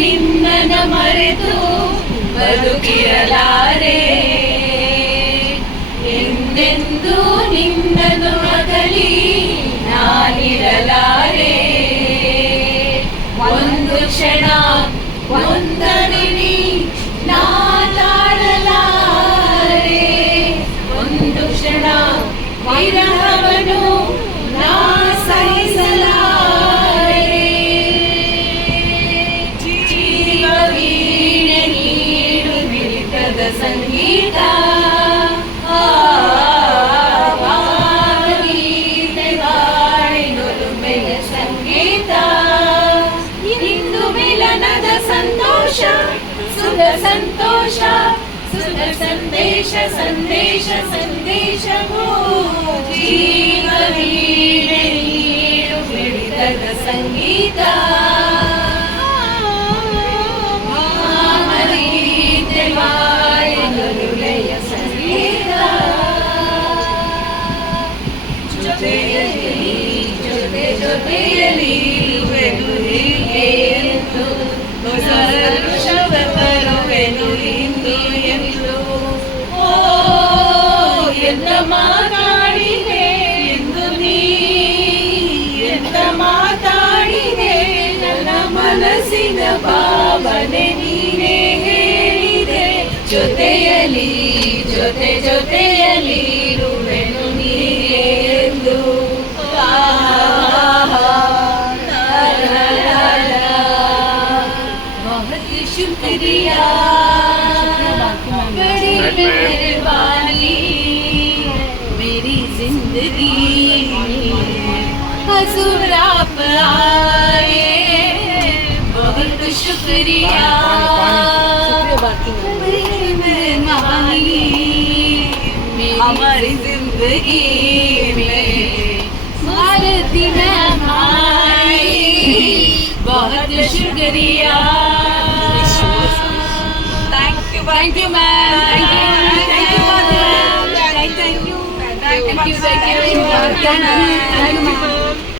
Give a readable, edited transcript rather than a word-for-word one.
ನಿನ್ನನ ಮರೆತು ಬದುಕಿರಲಾರೆ, ಎಂದೆಂದೂ ನಿನ್ನನು ಅಗಲಿ ನಾನಿರಲಾರೆ. ಒಂದು ಕ್ಷಣ ಒಂದರಿನಿ ನಾ ತಾಳಲಾರೆ, ಒಂದು ಕ್ಷಣ ವಿರಹವನು ನಾ ಸಹಿಸಲಾರೆ. ಜೀವ ವೀಣೆ ನೀಡು ಮಿಡಿತದ ಸಂಗೀತ, ಗೀತೆ ಬಾಳಿನೊಲುಮೆಯ ಸಂಗೀತ. ಇಂದು ಮಿಲನದ ಸಂತೋಷ ಸುಖ ಸಂತೋಷ, ಸುಖ ಸಂದೇಶ ಸಂದೇಶ ಸಂದೇಶವೋ. ಜೀವ ವೀಣೆ ನೀಡು ಮಿಡಿತದ ಸಂಗೀತ, ಗೀತೆ ಬಾಳಿನೊಲುಮೆಯ ಸಂಗೀತ. ಜೊತೆಯಲ್ಲಿ ಜೊತೆ ಜೊತೆಯಲ್ಲಿ ಇರುವೆನು ಹೀಗೆ ಎಂದು, ಹೊಸ ಹರುಷವ ತರುವೆನು ಇಂದು ಎಂದು. ಓ ಎಂತ ಮಾತಾಡಿದೆ ಎಂದು ನೀ, ಎಂತ ಮಾತಾಡಿದೆ ನನ್ನ ಮನಸ್ಸಿನ ಭಾವನೆ ನೀನೇ ಹೇಳಿದೆ. ಜೊತೆಯಲ್ಲಿ ಜೊತೆ ಜೊತೆಯಲ್ಲಿ ಇರುವೆನು ನೀನೇ ಎಂದು. शुक्रिया बड़ी मेहरबानी मेरी जिंदगी हुजूर आप आए, बहुत शुक्रिया बड़ी मेहरबानी हमारी जिंदगी में भारती मेहमानी, बहुत शुक्रिया. Thank you, ma'am. Thank you, mother. Thank you. Thank you.